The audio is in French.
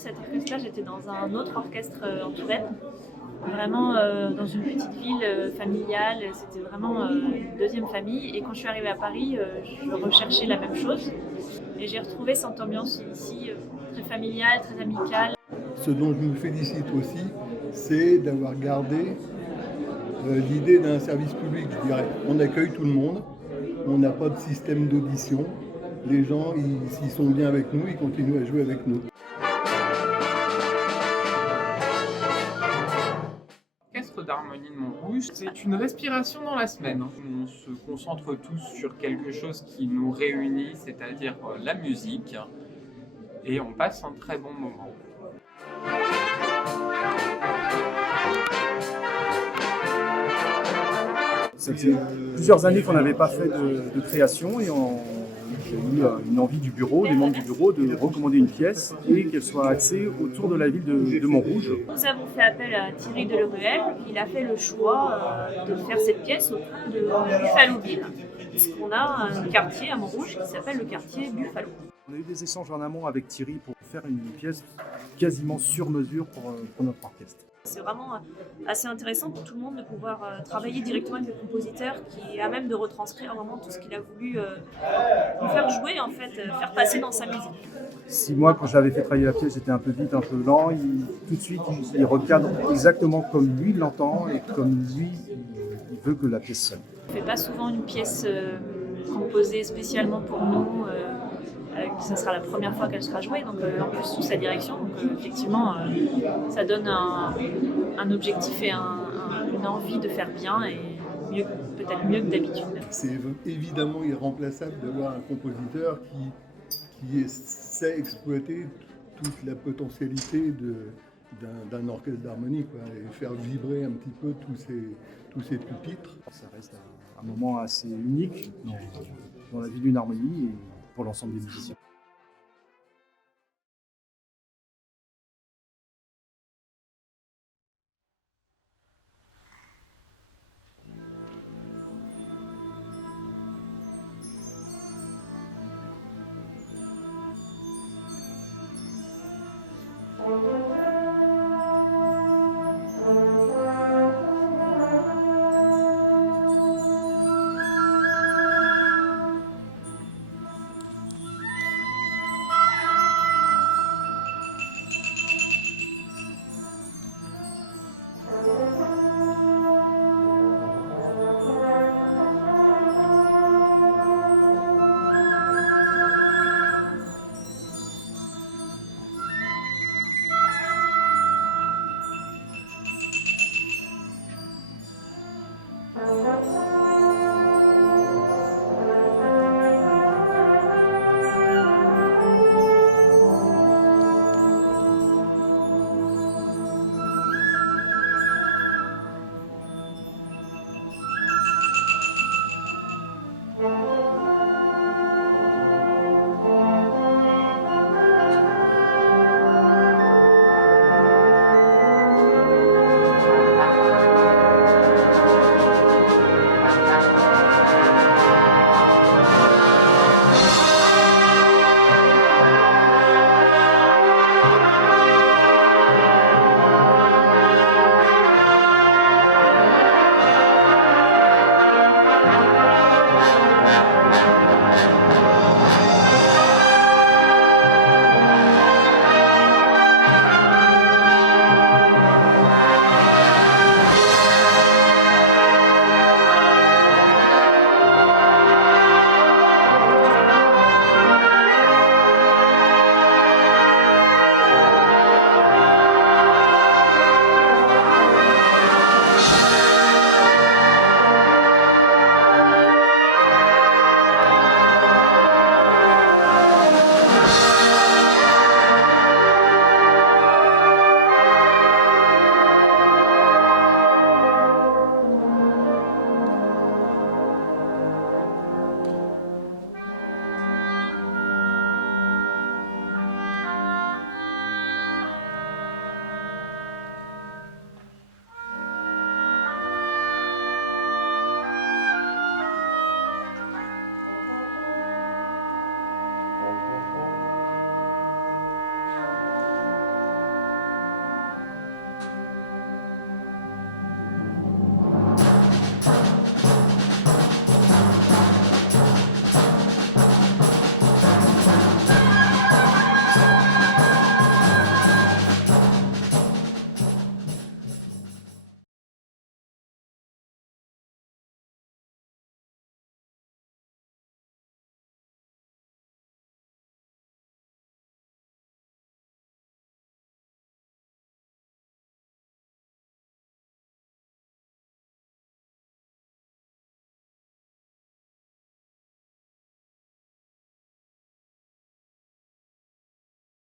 cet orchestre-là, j'étais dans un autre orchestre en Touraine, vraiment dans une petite ville familiale, c'était vraiment une deuxième famille. Et quand je suis arrivée à Paris, je recherchais la même chose et j'ai retrouvé cette ambiance ici très familiale, très amicale. Ce dont je me félicite aussi, c'est d'avoir gardé l'idée d'un service public, je dirais. On accueille tout le monde, on n'a pas de système d'audition. Les gens, s'ils sont bien avec nous, ils continuent à jouer avec nous. L'orchestre d'harmonie de Montrouge, c'est une respiration dans la semaine. On se concentre tous sur quelque chose qui nous réunit, c'est-à-dire la musique, et on passe un très bon moment. Ça faisait plusieurs années qu'on n'avait pas fait de création et j'ai eu une envie du bureau, des membres du bureau, de recommander une pièce et qu'elle soit axée autour de la ville de Montrouge. Nous avons fait appel à Thierry Deleruel. Il a fait le choix de faire cette pièce autour de Buffalo-Ville, puisqu'on a un quartier à Montrouge qui s'appelle le quartier Buffalo. On a eu des échanges en amont avec Thierry pour faire une pièce quasiment sur mesure pour notre orchestre. C'est vraiment assez intéressant pour tout le monde de pouvoir travailler directement avec le compositeur qui est à même de retranscrire vraiment tout ce qu'il a voulu nous faire jouer, en fait, faire passer dans sa musique. Si moi, quand j'avais fait travailler la pièce, j'étais un peu vite, un peu lent, tout de suite, il recadre exactement comme lui l'entend et comme lui, il veut que la pièce sonne. On ne fait pas souvent une pièce composée spécialement pour nous. Ça sera la première fois qu'elle sera jouée, donc en plus sous sa direction. Donc effectivement, ça donne un objectif et une envie de faire bien et peut-être mieux que d'habitude. C'est évidemment irremplaçable d'avoir un compositeur qui sait exploiter toute la potentialité d'un orchestre d'harmonie, quoi, et faire vibrer un petit peu tous ces pupitres. Ça reste un moment assez unique dans la vie d'une harmonie et pour l'ensemble des musiciens.